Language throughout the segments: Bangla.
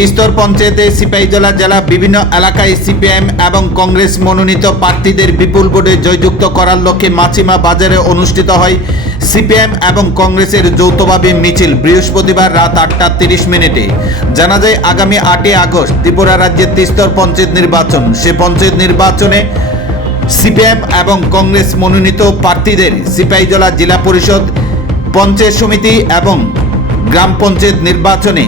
তিস্তর পঞ্চায়েতে সিপাহীজলা জেলা বিভিন্ন এলাকায় সিপিএম এবং কংগ্রেস মনোনীত প্রার্থীদের বিপুল ভোটে জয়যুক্ত করার লক্ষ্যে মাছিমা বাজারে অনুষ্ঠিত হয় সিপিএম এবং কংগ্রেসের যৌথভাবে মিছিল বৃহস্পতিবার রাত আটটা তিরিশ মিনিটে। জানা যায়, আগামী আটই আগস্ট ত্রিপুরা রাজ্যের তিস্তর পঞ্চায়েত নির্বাচন। সে পঞ্চায়েত নির্বাচনে সিপিএম এবং কংগ্রেস মনোনীত প্রার্থীদের সিপাহীজলা জেলা পরিষদ, পঞ্চায়েত সমিতি এবং গ্রাম পঞ্চায়েত নির্বাচনে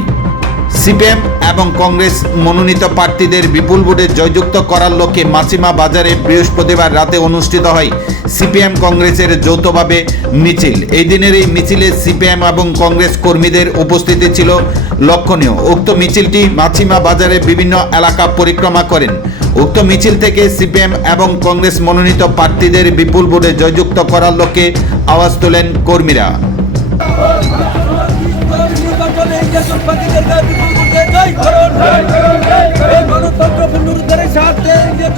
সিপিএম এবং কংগ্রেস মনোনীত প্রার্থীদের বিপুল ভোটে জয়যুক্ত করার লক্ষ্যে মাসিমা বাজারে বৃহস্পতিবার রাতে অনুষ্ঠিত হয় সিপিএম কংগ্রেসের যৌথভাবে মিছিল। এই দিনের এই মিছিলে সিপিএম এবং কংগ্রেস কর্মীদের উপস্থিতি ছিল লক্ষণীয়। উক্ত মিছিলটি মাছিমা বাজারে বিভিন্ন এলাকা পরিক্রমা করেন। উক্ত মিছিল থেকে সিপিএম এবং কংগ্রেস মনোনীত প্রার্থীদের বিপুল ভোটে জয়যুক্ত করার লক্ষ্যে আওয়াজ তোলেন কর্মীরা। নির্বাচনে ইন্ডিয়ান পার্টিদেরকে বিপুল ভোটে জয় করুন এই গণতন্ত্র পুনরুদ্ধারের স্বার্থে ইন্ডিয়ান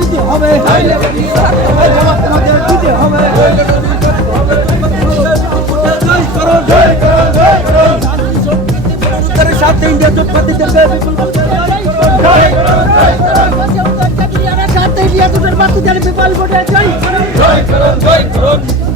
দিতে হবে তিনটে জোটপাতিদের বিপুল ভোটে জয় করুন জয় করুন